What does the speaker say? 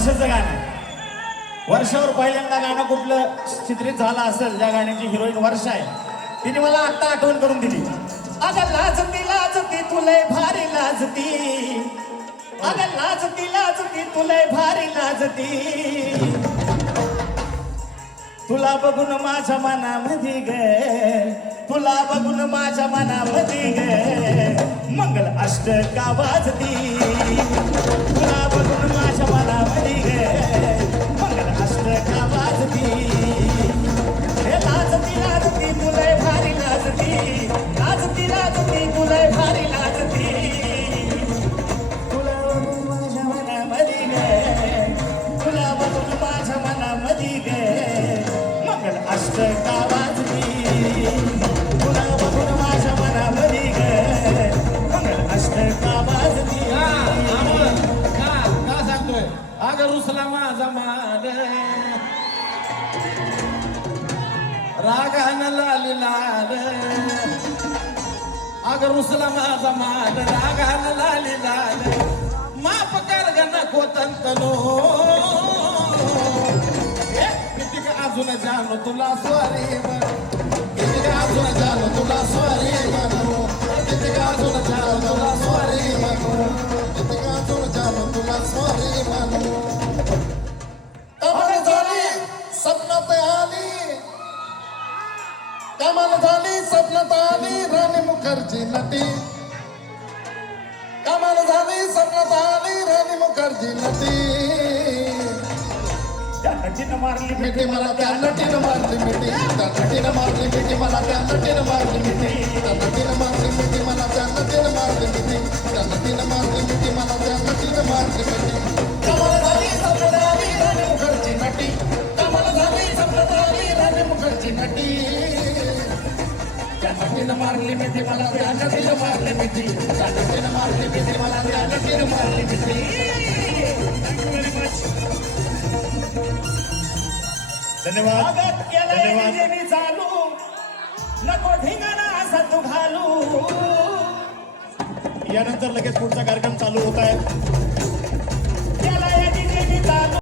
वर्षाचं गाणं आहे. वर्षावर पहिल्यांदा गाणं कुठलं चित्रित झालं असेल ज्या गाण्याची हिरोईन वर्षा आहे तिने मला आत्ता आठवण करून दिली. अगं लाजती लाजती तुले भारी लाजती, अगं लाजती लाजती तुले भारी लाजती, तुला बघून माझ्या मनामध्ये ग, तुला बघून माझ्या मनामध्ये ग मंगल अष्टका वाजती, तुला बघून माझ्या मनामध्ये ग मंगल अष्टका वाजती. हे लाजती लाजती तुला भारी लाजती, लाजती लाजती तुला भारी लाजती, तुला बघून माझ्या मनामध्ये ग, तुला बघून माझ्या मनामध्ये ग मंगल अष्टका वाजती, तुला बघून माझ्या मनामध्ये ग मंगल अष्टका वाजती. का सांगतोय अगं रुसला माझा मान रागानं लाली लाल, अगं रुसला माझा मान रागानं लाली लाल, माप कर ग नको तंतनो, किती का अजून जाणू तुला स्वारी म्हणू, किती का अजून जाणू तुला स्वारी म्हणू, किती का अजून जाणू तुला स्वारी म्हणू, किती का अजून जाणू तुला स्वारी म्हणू. कमाल झाली स्वप्नात आली, कमाल झाली स्वप्नात आली राणी मुखर्जी नटी, कमाल झाली स्वप्नात आली राणी मुखर्जी नटी, त्या नटीनं मारली मिठी मला त्या नटीनं मारली मिठी, त्या नटीनं मारली मिठी मला त्या नटीनं मारली मिठी, त्या नटीनं मारली मिठी मला त्या नटीनं मारली मिठी, त्या नटीनं मारली मिठी मला त्या नटीनं मारली मिठी. कमाल झाली स्वप्नात आली राणी मुखर्जी नटी, कमाल झाली स्वप्नात आली राणी मुखर्जी नटी, त्या नटीनं मारली मिठी मला त्या नटीनं मारली मिठी, त्या नटीनं मारली मिठी मला त्या नटीनं मारली मिठी. धन्यवाद. स्वागत केलंय धन्यवाद. डीजे नी चालू, नको धिंगाणा असा तू घालू. यानंतर लगेच पुढचा कार्यक्रम चालू होत आहे. केलंय डीजे नी चालू.